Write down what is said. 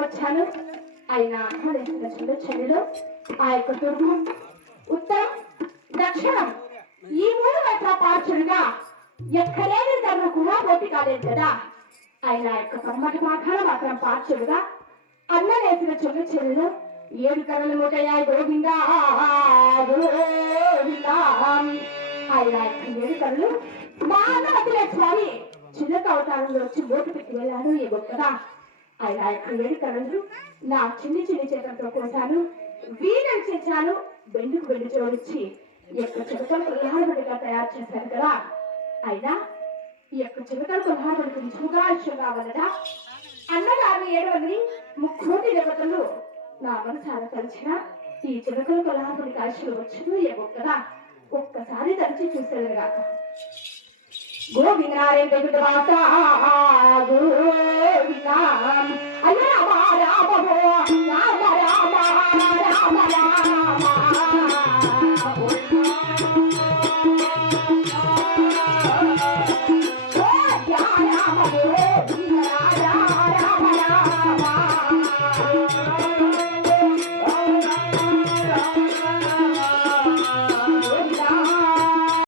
వచ్చాను. అయినా అమ్మలేసిన చిన్న చెల్లెలు ఆ యొక్క తూర్పు ఉత్తరం దక్షిణం ఈ మూడు వైపులా పార్చులుగా ఎక్కడేది తను కూడా పోటీ కాలేదు కదా. ఆయన యొక్క పరమటి భాగాలు మాత్రం పార్చులుగా అన్నలేసిన చిన్న చెల్లెలు ఏడు కర్రలు మూటయ్యాయి గోవిందా గోవిందా. ఆయన యొక్క ఏడు కర్రలు మా అన్నమతిలే స్వామి చిన్నక అవతారంలో వచ్చి ఓటు పెట్టి వెళ్ళాడు ఈ గొప్పగా. ఆయన యొక్క ఏడు కర్రలు నా చిన్ని చిన్ని చేతులతో కోసాను, వీణను చేశాను, బెండుకు బెండు జోడించి ఈ యొక్క చిలకలు కుల్లాడబడిగా తయారు చేశారు కదా. అయినా ఈ యొక్క చిలకలు కుల్లాడబడికి నిజముగా ఇష్టం కావాలట. అన్నగారిని 7 ముక్కోటి దేవతలు నా మనసారా కలిసిన ఈ చిలకలు కుల్లాడబడికి ఆశలు వచ్చును ఏ గొప్పగా. ఒక్కసారి తలిచి చూసేది కాక గోవిందారే వెంకటవాస గోవిందా అయ్య రామ రామ రామ రామ రామ